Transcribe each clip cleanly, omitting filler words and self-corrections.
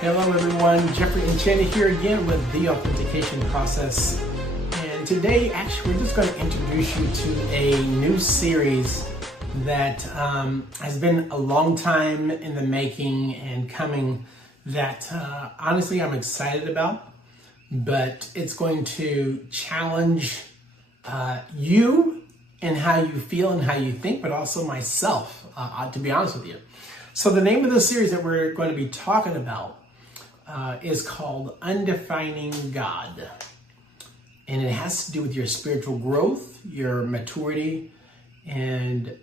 Hello everyone, Jeffrey and Channy here again with The Authentication Process. And today, actually, we're just going to introduce you to a new series that has been a long time in the making and coming that honestly I'm excited about. But it's going to challenge you and how you feel and how you think, but also myself, to be honest with you. So the name of the series that we're going to be talking about is called Undefining God. And it has to do with your spiritual growth, your maturity, and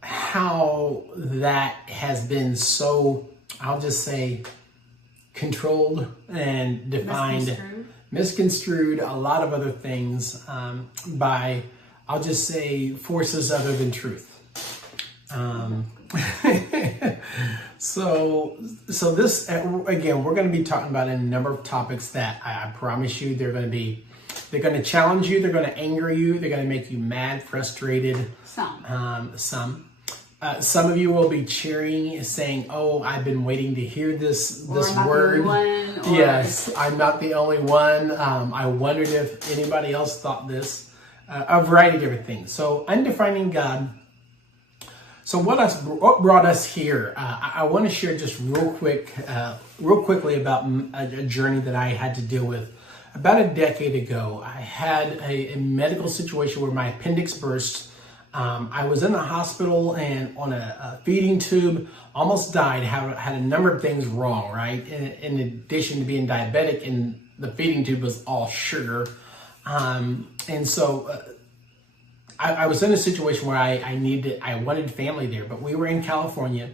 how that has been so, I'll just say, controlled and defined, misconstrued, a lot of other things by, I'll just say, forces other than truth. So this, again, we're going to be talking about a number of topics that I promise you they're going to challenge you, they're going to anger you, they're going to make you mad, frustrated. Some of you will be cheering, saying, "Oh, I've been waiting to hear this word." Yes, I'm not the only one. I wondered if anybody else thought this. A variety of different things. So, Undefining God. So what brought us here? I want to share just real quickly about a journey that I had to deal with. About a decade ago, I had a medical situation where my appendix burst. I was in the hospital and on a feeding tube, almost died, had a number of things wrong, right? In addition to being diabetic, and the feeding tube was all sugar. And so I was in a situation where I wanted family there, but we were in California.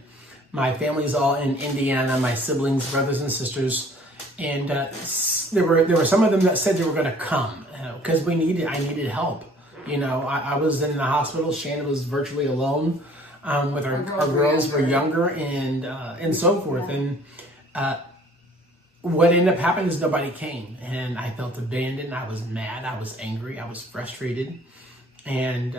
My family's all in Indiana, my siblings, brothers and sisters. And there were some of them that said they were going to come because I needed help. You know, I was in the hospital. Shannon was virtually alone with our girls were younger and so forth. And what ended up happening is nobody came, and I felt abandoned. I was mad. I was angry. I was frustrated. And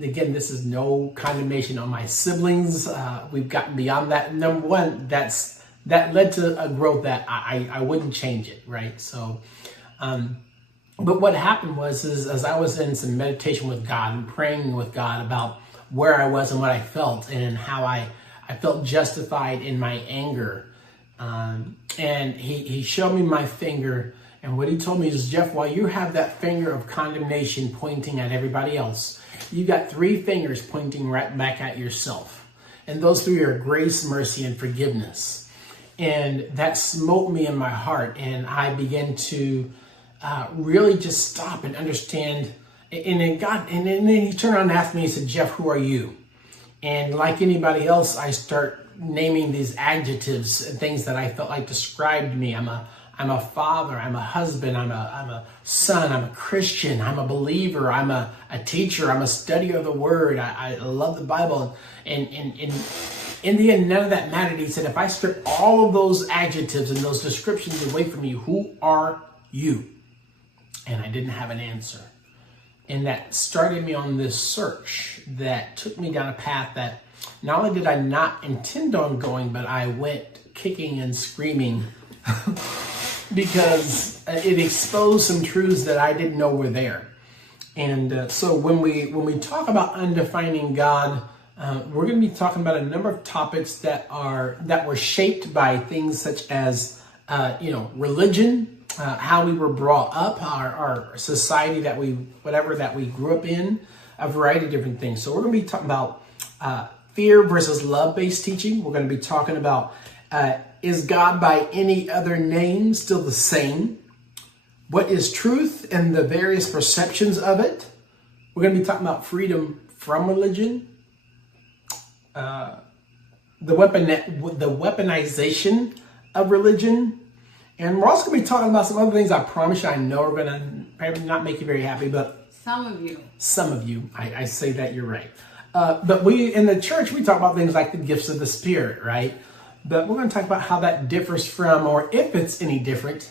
again, this is no condemnation on my siblings. We've gotten beyond that. Number one, that led to a growth that I wouldn't change it, right? So, but what happened was as I was in some meditation with God and praying with God about where I was and what I felt and how I felt justified in my anger. And he showed me my finger. And what he told me is, Jeff, while you have that finger of condemnation pointing at everybody else, you got three fingers pointing right back at yourself. And those three are grace, mercy, and forgiveness. And that smote me in my heart. And I began to really just stop and understand. And then he turned around and asked me, he said, Jeff, who are you? And like anybody else, I start naming these adjectives and things that I felt like described me. I'm a father, I'm a husband, I'm a son, I'm a Christian, I'm a believer, I'm a teacher, I'm a studier of the word, I love the Bible. And in the end, none of that mattered. He said, if I strip all of those adjectives and those descriptions away from you, who are you? And I didn't have an answer. And that started me on this search that took me down a path that not only did I not intend on going, but I went kicking and screaming because it exposed some truths that I didn't know were there. And so when we talk about undefining God, we're going to be talking about a number of topics that were shaped by things such as religion, how we were brought up, our society that we grew up in, a variety of different things. So we're going to be talking about fear versus love-based teaching. We're going to be talking about is God by any other name still the same? What is truth and the various perceptions of it? We're going to be talking about freedom from religion, the weaponization of religion, and we're also going to be talking about some other things I promise you I know are going to probably not make you very happy, but some of you, I say that you're right. But we in the church, we talk about things like the gifts of the Spirit, right? But we're going to talk about how that differs from, or if it's any different,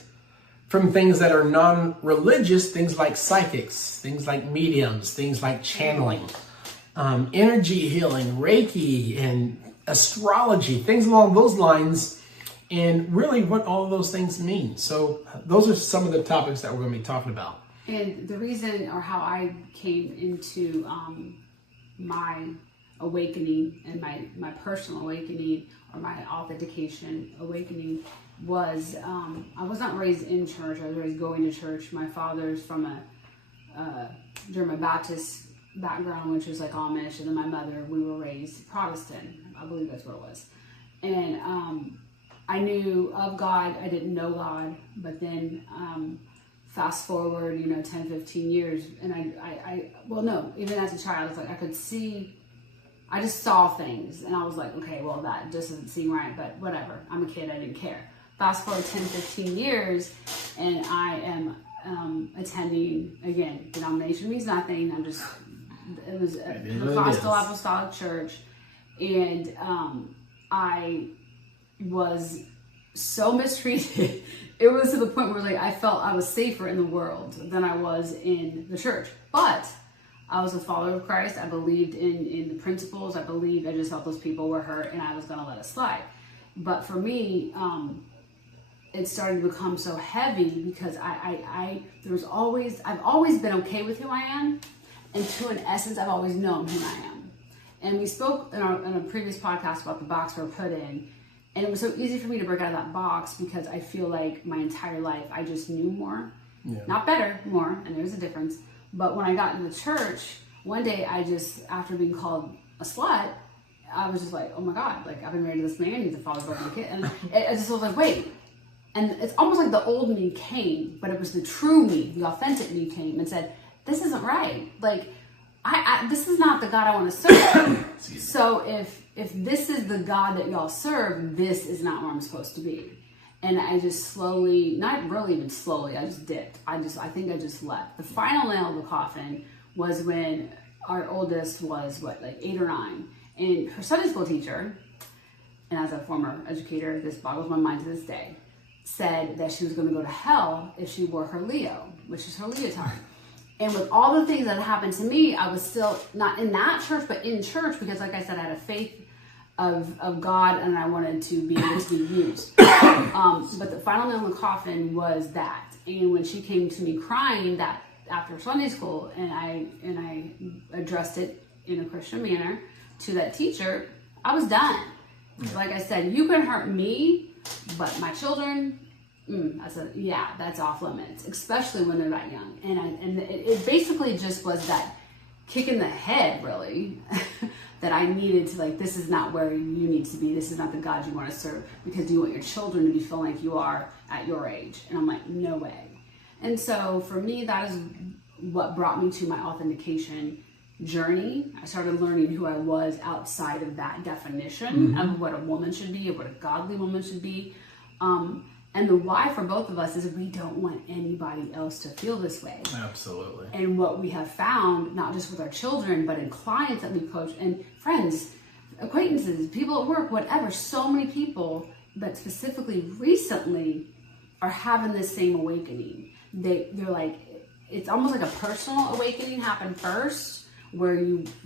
from things that are non-religious, things like psychics, things like mediums, things like channeling, energy healing, Reiki, and astrology, things along those lines. and really what all of those things mean. So those are some of the topics that we're going to be talking about. And the reason, or how I came into my awakening and my personal awakening, or my authentication awakening, was I was not raised in church. I was raised going to church. My father's from a German Baptist background, which was like Amish, and then my mother, we were raised Protestant. I believe that's what it was. And I knew of God. I didn't know God, but then fast forward, 10, 15 years, and even as a child, it's like I could see, I just saw things, and I was like, okay, well, that just doesn't seem right, but whatever. I'm a kid, I didn't care. Fast forward 10, 15 years, and I am attending, again, denomination means nothing. It was a Pentecostal Apostolic Church, and I was so mistreated. It was to the point where I felt I was safer in the world than I was in the church. But I was a follower of Christ. I believed in the principles. I just felt those people were hurt, and I was going to let it slide. But for me, it started to become so heavy because I've always been okay with who I am, and to an essence, I've always known who I am. And we spoke in a previous podcast about the box we're put in, and it was so easy for me to break out of that box because I feel like my entire life I just knew more, not better, more, and there's a difference. But when I got into the church, one day after being called a slut, I was just like, oh my God, I've been married to this man, he's a father of my kid, and I just was like, wait. And it's almost like the old me came, but it was the true me, the authentic me came and said, this isn't right. This is not the God I want to serve. So if this is the God that y'all serve, this is not where I'm supposed to be. And I just slowly, not really even slowly, I just dipped. I think I just left. The final nail in the coffin was when our oldest was 8 or 9. And her Sunday school teacher, and as a former educator, this boggles my mind to this day, said that she was going to go to hell if she wore her Leo, which is her leotard. And with all the things that happened to me, I was still not in that church, but in church, because like I said, I had a faith of God, and I wanted to be able to be used. But the final nail in the coffin was that. And when she came to me crying that after Sunday school, and I addressed it in a Christian manner to that teacher, I was done. Like I said, you can hurt me, but my children, I said, yeah, that's off limits, especially when they're that young. And it basically just was that kick in the head, really, that I needed to, this is not where you need to be. This is not the God you want to serve, because you want your children to be feeling like you are at your age. And I'm like, no way. And so for me, that is what brought me to my authentication journey. I started learning who I was outside of that definition of what a woman should be, or what a godly woman should be. And the why for both of us is we don't want anybody else to feel this way. Absolutely. And what we have found, not just with our children, but in clients that we coach, and friends, acquaintances, people at work, whatever, so many people, but specifically recently, are having this same awakening. They're like, it's almost like a personal awakening happened first, where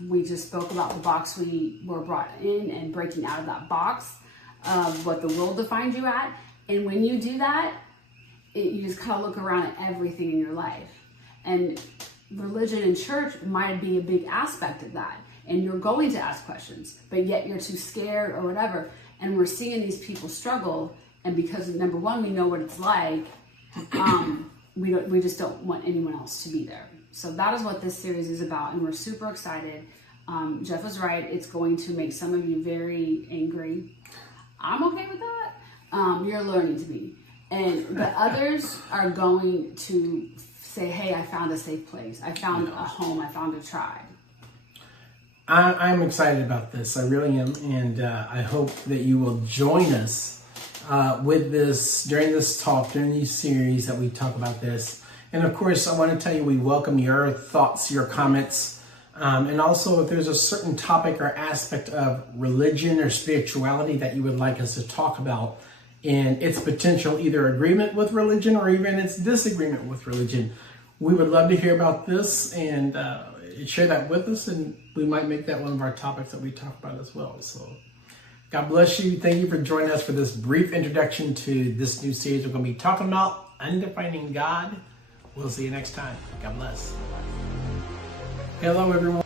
we just spoke about the box we were brought in and breaking out of that box of what the world defined you at. And when you do that, you just kind of look around at everything in your life. And religion and church might be a big aspect of that. And you're going to ask questions, but yet you're too scared or whatever. And we're seeing these people struggle. And because, number one, we know what it's like, we just don't want anyone else to be there. So that is what this series is about. And we're super excited. Jeff was right. It's going to make some of you very angry. I'm okay with that. You're learning to be. And the others are going to say, hey, I found a safe place. I found a home. I found a tribe. I'm excited about this. I really am. And I hope that you will join us with this, during this talk, during these series that we talk about this. And of course, I want to tell you, we welcome your thoughts, your comments. And also, if there's a certain topic or aspect of religion or spirituality that you would like us to talk about, and its potential either agreement with religion or even its disagreement with religion, we would love to hear about this, and share that with us, and we might make that one of our topics that we talk about as well. So God bless you. Thank you for joining us for this brief introduction to this new series we're going to be talking about, Undefining God. We'll see you next time. God bless. Hello, everyone.